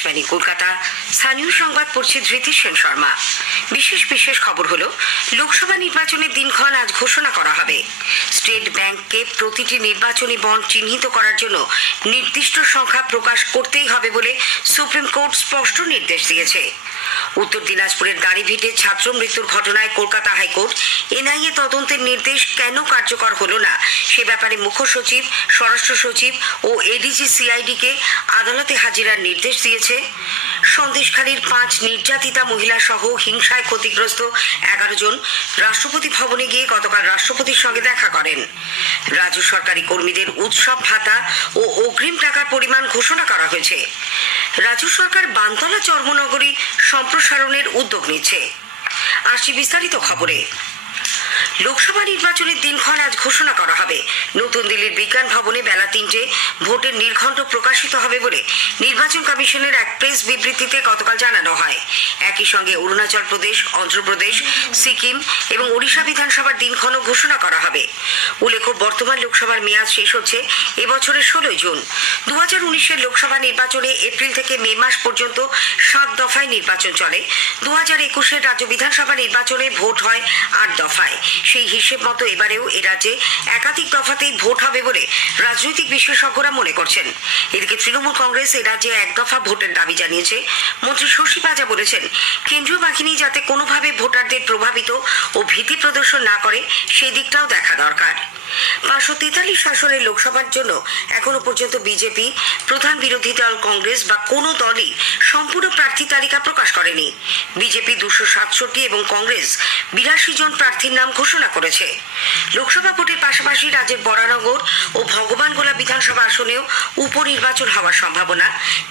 আকাশবাণী কলকাতা। স্থানীয় সংবাদ পড়ছে ধৃতি সেন শর্মা। বিশেষ খবর হলো, লোকসভা নির্বাচনের দিনক্ষণ আজ ঘোষণা করা হবে। স্টেট ব্যাংককে প্রতিটি নির্বাচনী বন্ড চিহ্নিত করার জন্য নির্দিষ্ট সংখ্যা প্রকাশ করতেই হবে বলে সুপ্রিম কোর্ট স্পষ্ট নির্দেশ দিয়েছে। উত্তর দিনাজপুরের দাড়িভিটে ছাত্র মৃত্যুর ঘটনায় কলকাতা হাইকোর্ট এনআইএ তদন্তের নির্দেশ কেন কার্যকর হলো না সে ব্যাপারে মুখ্য সচিব, স্বরাষ্ট্র সচিব ও এডিজি সিআইডিকে আদালতে হাজিরার নির্দেশ দিয়েছে। সন্দেশখালীর 5 নির্যাতিতা মহিলা সহ হিংসায় ক্ষতিগ্রস্ত 11 জন রাষ্ট্রপতি ভবনে গিয়ে গতকাল রাষ্ট্রপতির সঙ্গে দেখা করেন। রাজ্য সরকারি কর্মীদের উৎসব ভাতা ও অগ্রিম টাকার পরিমাণ ঘোষণা করা হয়েছে। রাজ্য সরকার বানতলা চর্মনগরী সম্প্রসারণের উদ্যোগ নিচ্ছে। আসছি বিস্তারিত খবরে। লোকসভা নির্বাচনের দিনক্ষণ আজ ঘোষণা করা হবে। নতুন দিল্লির বিজ্ঞান ভবনে বেলা 3টে ভোটের নির্ঘণ্ট প্রকাশিত হবে বলে নির্বাচন কমিশনের এক প্রেস বিবৃতিতে গতকাল জানানো হয়। একই সঙ্গে অরুণাচল প্রদেশ, অন্ধ্রপ্রদেশ, সিকিম এবং ওড়িশা বিধানসভার দিনক্ষণও ঘোষণা করা হবে। উল্লেখ্য, বর্তমান লোকসভার মেয়াদ শেষ হচ্ছে এবছরের 16 জুন। 2019-এর লোকসভা নির্বাচনে এপ্রিল থেকে মে মাস পর্যন্ত 7 দফায় নির্বাচন চলে। 2021-এর রাজ্য বিধানসভা নির্বাচনে ভোট হয় 8 দফায়। সেই হিসেব মতো এবারেও এ রাজ্যে একাধিক দফাতেই ভোট হবে বলে রাজনৈতিক বিশেষজ্ঞরা মনে করছেন। এদিকে তৃণমূল কংগ্রেস এ রাজ্যে 1 দফা ভোটের দাবি জানিয়েছে। মন্ত্রী শশী পাজা বলেছেন, কেন্দ্রীয় বাহিনী যাতে কোনোভাবে ভোটারদের প্রভাবিত ও ভীতি প্রদর্শন না করে সেই দিকটাও দেখা দরকার। 543 আসনের লোকসভার জন্য এখনো পর্যন্ত বিজেপি, প্রধান বিরোধী দল কংগ্রেস বা কোনো দলই সম্পূর্ণ প্রার্থী তালিকা প্রকাশ করেনি। বিজেপি 267 এবং কংগ্রেস 82 জন প্রার্থীর নাম ঘোষণা করেছে। লোকসভা ভোটের পাশাপাশি রাজ্যের বরানগর ও ভগবানগোলা বিধানসভা আসনেও উপনির্বাচন হওয়ার সম্ভাবনা।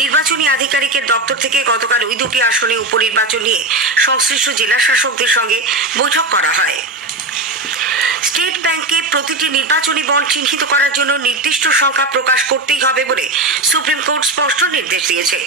নির্বাচনী আধিকারিকের দপ্তর থেকে গতকাল ওই দুটি আসনে উপনির্বাচন নিয়ে সংশ্লিষ্ট জেলা শাসকদের সঙ্গে বৈঠক করা হয়। স্টেট ব্যাংকে প্রতিটি নির্বাচনী বন্ড চিহ্নিত করার জন্য নির্দিষ্ট সংখ্যা প্রকাশ করতেই হবে বলে সুপ্রিম কোর্ট স্পষ্ট নির্দেশ দিয়েছে।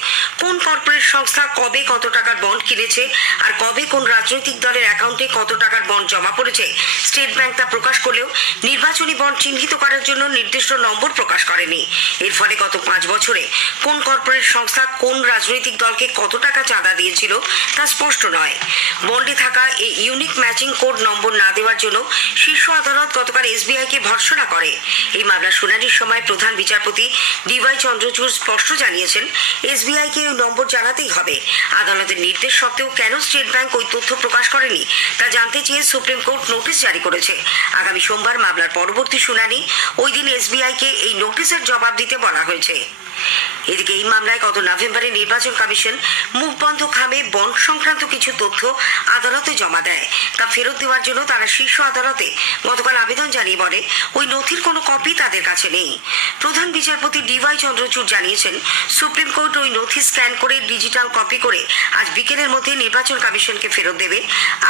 কোন কর্পোরেট সংস্থা কবে কত টাকার বন্ড কিনেছে আর কবে কোন রাজনৈতিক দলের অ্যাকাউন্টে কত টাকার বন্ড জমা পড়েছে স্টেট ব্যাংক তা প্রকাশ করলেও নির্বাচনী বন্ড চিহ্নিত করার জন্য নির্দিষ্ট নম্বর প্রকাশ করেনি। এর ফলে গত 5 বছরে কোন কর্পোরেট সংস্থা কোন রাজনৈতিক দলকে কত টাকা চাঁদা দিয়েছিল তা স্পষ্ট নয়। বন্ডে থাকা এই ইউনিক ম্যাচিং কোড নম্বর না দেওয়ার জন্য শীর্ষ আদালত গতকাল এসবিআইকে ভর্ৎসনা করে। এই মামলার শুনানির সময় প্রধান বিচারপতি ডিওয়াই চন্দ্রচূড় স্পষ্ট জানিয়েছেন, এসবিআইকে ওই নম্বর জানাতেই হবে। আদালতের নির্দেশ সত্ত্বেও কেন স্টেট ব্যাংক ওই তথ্য প্রকাশ করেনি তা জানতে চেয়ে সুপ্রিম কোর্ট নোটিশ জারি করেছে। আগামী সোমবার মামলার পরবর্তী শুনানি। ওই দিন এসবিআইকে এই নোটিশের জবাব দিতে বলা হয়েছে। এদিকে এই মামলায় গত নভেম্বরে নির্বাচন কমিশন মুখবন্ধ খামে বন্ড সংক্রান্ত কিছু তথ্য আদালতে জমা দেয়। তা ফেরত দেওয়ার জন্য তারা শীর্ষ আদালতে গতকাল আবেদন জানিয়ে বলে ওই নথির কোনো কপি তাদের কাছে নেই। প্রধান বিচারপতি ডিওয়াই চন্দ্রচূড় জানিয়েছেন, সুপ্রিম কোর্ট ওই নথি স্ক্যান করে ডিজিটাল কপি করে আজ বিকেলের মধ্যে নির্বাচন কমিশনকে ফেরত দেবে।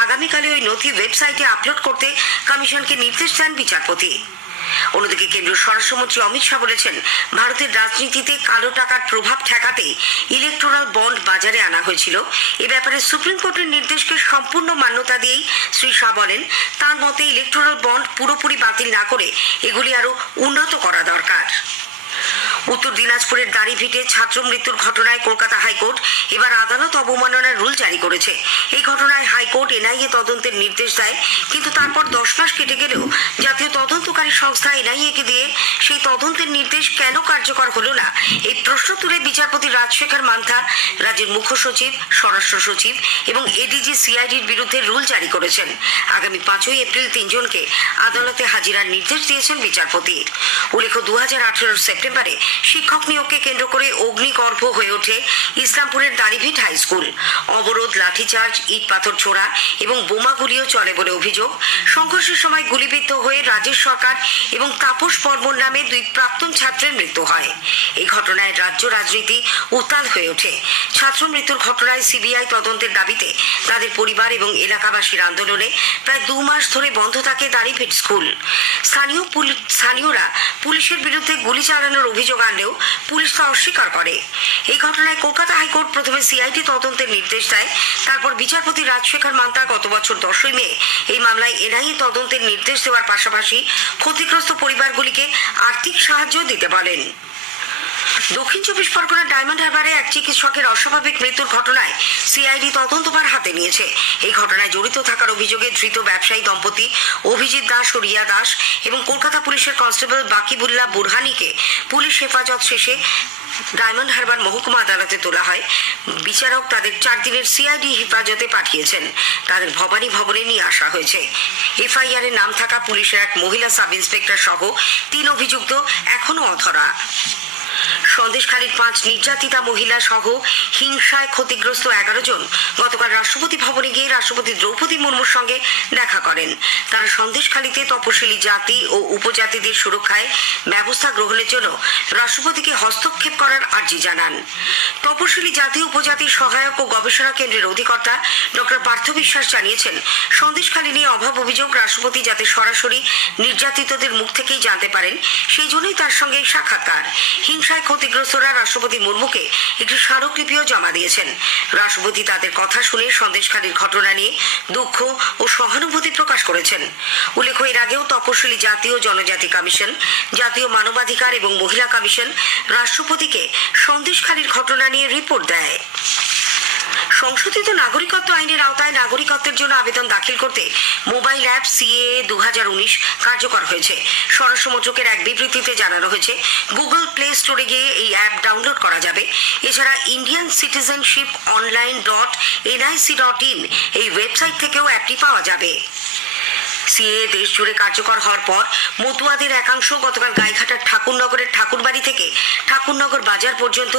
আগামীকালে ওই নথি ওয়েবসাইটে আপলোড করতে কমিশনকে নির্দেশ দেন বিচারপতি। অন্যদিকে কেন্দ্রীয় স্বরাষ্ট্রমন্ত্রী অমিত শাহ বলেছেন, ভারতের রাজনীতিতে কালো টাকার প্রভাব ঠেকাতে ইলেকটোরাল বন্ড বাজারে আনা হয়েছিল। এ ব্যাপারে সুপ্রিম কোর্টের নির্দেশকে সম্পূর্ণ মান্যতা দিয়েই শ্রী শাহ বলেন, তার মতে ইলেকটোরাল বন্ড পুরোপুরি বাতিল না করে এগুলি আরো উন্নত করা দরকার। উত্তর দিনাজপুরের দাড়িভিটে ছাত্র মৃত্যুর ঘটনায় কলকাতা হাইকোর্ট এবার আদালত অবমাননার রুল জারি করেছে। এই ঘটনায় হাইকোর্ট এনআইএ তদন্তের নির্দেশ দেয়, কিন্তু তারপর 10 মাস কেটে গেলেও জাতীয় তদন্তকারী সংস্থা এনআইএকে দিয়ে সেই তদন্তের নির্দেশ কেন কার্যকর হলো না এই প্রশ্ন তুলে বিচারপতি রাজশেখর মান্থা রাজ্যের মুখ্য সচিব, স্বরাষ্ট্র সচিব এবং এডিজি সিআইডির বিরুদ্ধে রুল জারি করেছেন। আগামী 5ই এপ্রিল 3 জনকে আদালতে হাজিরার নির্দেশ দিয়েছেন বিচারপতি। উল্লেখ্য, 2018 সেপ্টেম্বরে শিক্ষক নিয়োগকে কেন্দ্র করে অগ্নিগর্ভ হয়ে ওঠে ইসলামপুরের দাড়িভিট হাই স্কুল। অবরোধ, লাঠিচার্জ, ইট পাথর ছোড়া এবং বোমাগুলিও চলে বলে অভিযোগ। সংঘর্ষের সময় গুলিবিদ্ধ হয়ে রাজেশ সরকার এবং তাপস বর্মন নামে 2 প্রাক্তন ছাত্রের মৃত্যু হয়। এই ঘটনায় রাজ্য রাজনীতি উত্তাল হয়ে ওঠে। ছাত্র মৃত্যুর ঘটনায় সিবিআই তদন্তের দাবিতে তাদের পরিবার এবং এলাকাবাসীর আন্দোলনে প্রায় 2 মাস ধরে বন্ধ থাকে দাড়িভিট স্কুল। স্থানীয়রা পুলিশের বিরুদ্ধে গুলি চালানোর অভিযোগ আনলেও পুলিশ তা অস্বীকার করে। এই ঘটনায় কলকাতা হাইকোর্ট প্রথমে সিআইডি তদন্তের নির্দেশ দেয়। তারপর বিচারপতি রাজশেখর মান্থা গত বছর 10ই মে এই মামলায় এনআইএ তদন্তের নির্দেশ দেওয়ার পাশাপাশি ক্ষতিগ্রস্ত পরিবারগুলিকে আর্থিক সাহায্য দিতে বলেন। দক্ষিণ চব্বিশ পরগনার ডায়মন্ড হারবারে এক চিকিৎসকের অস্বাভাবিক মৃত্যুর ঘটনায় সিআইডি তদন্তভার হাতে নিয়েছে। এই ঘটনায় জড়িত থাকার অভিযোগে ধৃত ব্যবসায়ী দম্পতি অভিজিৎ দাস ও রিয়া দাস এবং কলকাতা পুলিশের কনস্টেবল বাকিবুল্লাহ বুরহানিকে পুলিশ হেফাজত শেষে ডায়মন্ড হারবার মহকুমা আদালতে তোলা হয়। বিচারক তাদের 4 দিনের সিআইডি হেফাজতে পাঠিয়েছেন। তাদের ভবানী ভবনে নিয়ে আসা হয়েছে। এফআইআর-এ নাম থাকা পুলিশের এক মহিলা সাব ইন্সপেক্টর সহ 3 অভিযুক্ত এখনো অধরা। সন্দেশখালীর 5 নির্যাতিতা মহিলা সহ হিংসায় ক্ষতিগ্রস্ত 11 জন গতকাল রাষ্ট্রপতি ভবনে গিয়ে রাষ্ট্রপতি দ্রৌপদী মুর্মুর সঙ্গে দেখা করেন। তারা সন্দেশখালীতে তপশিলি জাতি ও উপজাতিদের সুরক্ষায় ব্যবস্থা গ্রহণের জন্য রাষ্ট্রপতিকে হস্তক্ষেপ করার আর্জি জানান। তপশিলি জাতি উপজাতির সহায়ক ও গবেষণা কেন্দ্রের অধিকর্তা ডক্টর পার্থ বিশ্বাস জানিয়েছেন, সন্দেশখালী নিয়ে অভাব অভিযোগ রাষ্ট্রপতি যাতে সরাসরি নির্যাতিতদের মুখ থেকেই জানতে পারেন, সেই জন্যই তার সঙ্গে সাক্ষাৎকার। হিংসায় ক্ষতিগ্রস্তরা রাষ্ট্রপতি মুর্মুকে একটি স্মারকলিপিও জমা দিয়েছেন। রাষ্ট্রপতি তাদের কথা শুনে সন্দেশখালীর ঘটনা নিয়ে দুঃখ ও সহানুভূতি প্রকাশ করেছেন। উল্লেখ্য, এর আগেও তপশিলি জাতি ও জনজাতি কমিশন, জাতীয় মানবাধিকার এবং মহিলা কমিশন রাষ্ট্রপতিকে সন্দেশখালীর ঘটনা নিয়ে রিপোর্ট দেয়। সংশোধিত নাগরিকত্ব আইনের আওতায় নাগরিকত্বের জন্য আবেদন দাখিল করতে মোবাইল অ্যাপ সিএএ 2019 কার্যকর হয়েছে। স্বরাষ্ট্র মন্ত্রকের এক বিবৃতিতে জানানো হয়েছে, গুগল প্লে স্টোরে গিয়ে এই অ্যাপ ডাউনলোড করা যাবে। এছাড়া ইন্ডিয়ান সিটিজেনশিপ online.nic.in এই ওয়েবসাইট থেকেও অ্যাপটি পাওয়া যাবে। সিএএ দেশ জুড়ে কার্যকর হওয়ার পর মতুয়াদের একাংশ গতকাল গাইঘাটার ঠাকুরনগরের ঠাকুরবাড়ি থেকে ঠাকুরনগর বাজার পর্যন্ত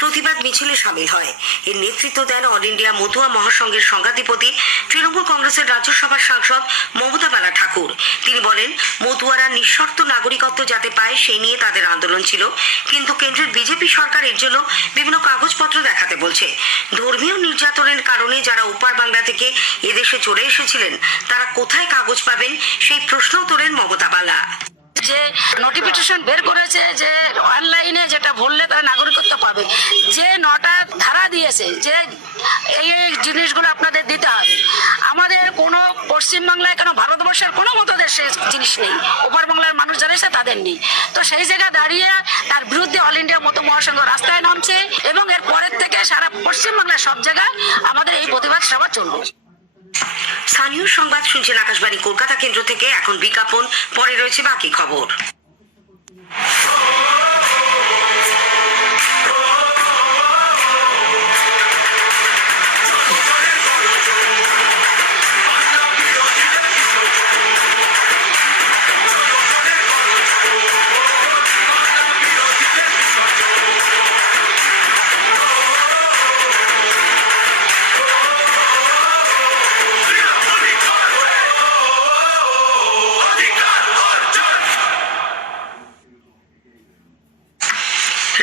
প্রতিবাদ মিছিলে সামিল হয়। এর নেতৃত্ব দেন অল ইন্ডিয়া মতুয়া মহাসংঘের সংঘাধিপতি তৃণমূল কংগ্রেসের রাজ্যসভার সাংসদ মমতা বালা ঠাকুর। তিনি বলেন, মতুয়ারা নিঃশর্ত নাগরিকত্ব যাতে পায় সেই নিয়ে তাদের আন্দোলন ছিল, কিন্তু কেন্দ্রের বিজেপি সরকার এর জন্য বিভিন্ন কাগজপত্র দেখাতে বলছে। ধর্মীয় নির্যাতনের কারণে যারা উপার বাংলা থেকে এদেশে চলে এসেছিলেন তারা কোথায় কাগজ পাবেন সেই প্রশ্নও তোলেন মমতা বালা। যে নোটিফিকেশন বের করেছে যে অনলাইনে যেটা ভরলে তারা নাগরিকত্ব পাবে, যে 9টা ধারা দিয়েছে যে এই জিনিসগুলো আপনাদের দিতে হবে, আমাদের কোনো পশ্চিমবাংলায় কেন ভারতবর্ষের কোনো মতো দেশে জিনিস নেই, ওপার বাংলার মানুষ যারা এসে তাদের নেই। তো সেই জায়গায় দাঁড়িয়ে তার বিরুদ্ধে অল ইন্ডিয়া মতো মহাসংঘ রাস্তায় নামছে এবং এর পরের থেকে সারা পশ্চিমবাংলার সব জায়গায় আমাদের এই প্রতিবাদ সভা চলবে। স্থানীয় সংবাদ শুনছেন আকাশবাণী কলকাতা কেন্দ্র থেকে। এখন বিজ্ঞাপন, পরে রয়েছে বাকি খবর।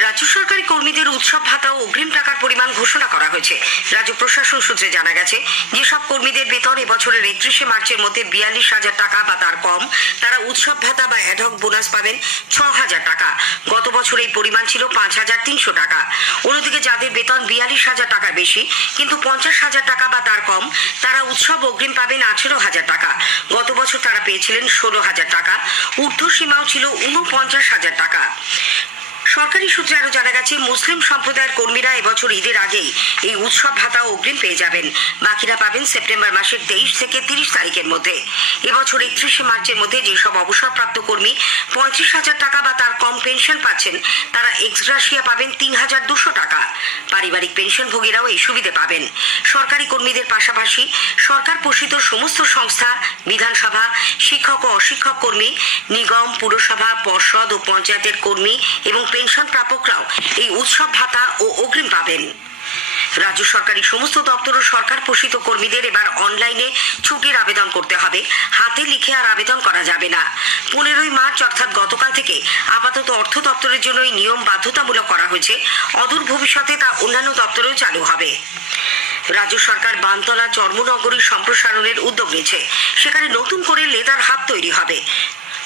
রাজ্য সরকারি কর্মীদের উৎসব ভাতা ও অগ্রিম টাকার পরিমাণ ঘোষণা করা হয়েছে। রাজ্য প্রশাসন সূত্রে জানা গেছে, যেসব কর্মীদের বেতন এবছরের 31শে মার্চের মধ্যে 42,000 টাকা বা তার কম, তারা উৎসব ভাতা বা অ্যাডহক বোনাস পাবেন 6,000 টাকা। গত বছর এই পরিমাণ ছিল 5,300 টাকা। অন্যদিকে যাদের বেতন 42,000 টাকার বেশি কিন্তু 50,000 টাকা বা তার কম, তারা উৎসব অগ্রিম পাবেন 18,000 টাকা। গত বছর তারা পেয়েছিলেন 16,000 টাকা। ঊর্ধ্বসীমাও ছিল 49,000 টাকা। সরকারি সূত্রে আরো জানা গেছে, মুসলিম সম্প্রদায়ের কর্মীরা এবছর ঈদের আগেই এই উৎসব ভাতা অগ্রিম পেয়ে যাবেন। বাকিরা পাবেন সেপ্টেম্বর মাসের 23 থেকে 30 তারিখের মধ্যে। এবছর 31শে মার্চের মধ্যে যেসব অবসরপ্রাপ্ত কর্মী 35,000 টাকা বা তার কম পেনশন পাচ্ছেন, তারা এক্সগ্রাসিয়া পাবেন 3,200 টাকা। পারিবারিক পেনশনভোগীরাও এই সুবিধে পাবেন। সরকারি কর্মীদের পাশাপাশি সরকার পোষিত সমস্ত সংস্থা, বিধানসভা, শিক্ষক ও অশিক্ষক কর্মী, নিগম, পুরসভা, পর্ষদ ও পঞ্চায়েতের কর্মী এবং পেনশন প্রাপকরাও এই উৎসব ভাতা ও অগ্রিম পাবেন। রাজ্য সরকারি সমস্ত দপ্তর ও সরকার পোষিত কর্মীদের এবার অনলাইনে ছুটির আবেদন করতে হবে, হাতে লিখে আর আবেদন করা যাবে না। 15ই মার্চ অর্থাৎ গতকাল থেকে আপাতত অর্থ দপ্তরের জন্য এই নিয়ম বাধ্যতামূলক করা হয়েছে। অদূর ভবিষ্যতে তা অন্যান্য দপ্তরেও চালু হবে। রাজ্য সরকার বানতলা চর্মনগরী সম্প্রসারণের উদ্যোগ নিয়েছে। সেখানে নতুন করে লেদার হাব তৈরি হবে।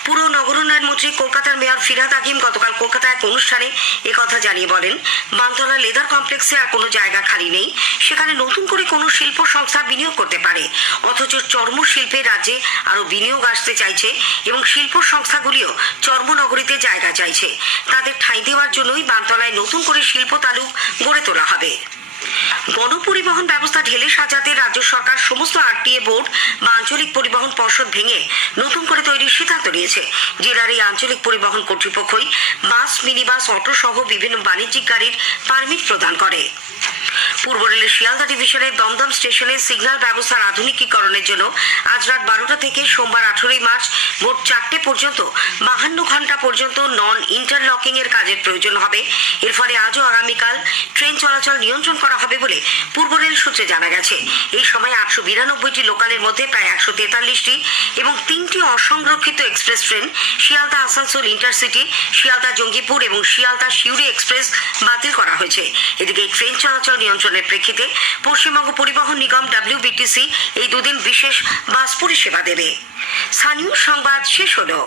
পুর নগরোন্নয়ন মন্ত্রী কলকাতার মেয়র ফিরহাদ হাকিম গতকাল কলকাতায় এক অনুষ্ঠানে একথা জানিয়ে বলেন, বানতলা লেদার কমপ্লেক্সে আর কোনো জায়গা খালি নেই, সেখানে নতুন করে কোনো শিল্প সংস্থা বিনিয়োগ করতে পারে। অথচ চর্ম শিল্পে রাজ্যে আরো বিনিয়োগ আসতে চাইছে এবং শিল্প সংস্থাগুলিও চর্মনগরীতে জায়গা চাইছে। তাদের ঠাঁই দেওয়ার জন্যই বানতলায় নতুন করে শিল্প তালুক গড়ে তোলা হবে। গণপরিবহন ব্যবস্থা ঢেলে সাজাতে রাজ্য সরকার সমস্ত আরটিএ বোর্ড বা আঞ্চলিক পরিবহন পর্ষদ ভেঙে নতুন করে তৈরির সিদ্ধান্ত নিয়েছে। জেলার এই আঞ্চলিক পরিবহন কর্তৃপক্ষই বাস, মিনি বাস, অটো সহ বিভিন্ন বাণিজ্যিক গাড়ির পারমিট প্রদান করে। পূর্ব রেলের শিয়ালদা ডিভিশনের দমদম স্টেশনে সিগন্যাল ব্যবস্থার আধুনিকীকরণের জন্য আজ রাত 12টা থেকে সোমবার 18 মার্চ ভোর 4টে পর্যন্ত 52 ঘন্টা পর্যন্ত নন ইন্টারলকিং এর কাজের প্রয়োজন হবে। এর ফলে আজও আগামীকাল ট্রেন চলাচল নিয়ন্ত্রণ করা হবে বলে পূর্ব রেল সূত্রে জানা গেছে। এই সময় 892টি লোকালের মধ্যে প্রায় 143টি এবং 3টি অসংরক্ষিত express train Sealdah Asansol intercity, Sealdah Jangipur এবং শিয়ালদা সিউড়ি এক্সপ্রেস বাতিল করা হয়েছে। এদিকে এই ট্রেন চলাচল নিয়ন্ত্রণের প্রেক্ষিতে পশ্চিমবঙ্গ পরিবহন নিগম WBTC এই দুদিন বিশেষ বাস পরিষেবা দেবে। স্থানীয় সংবাদ শেষ হলো।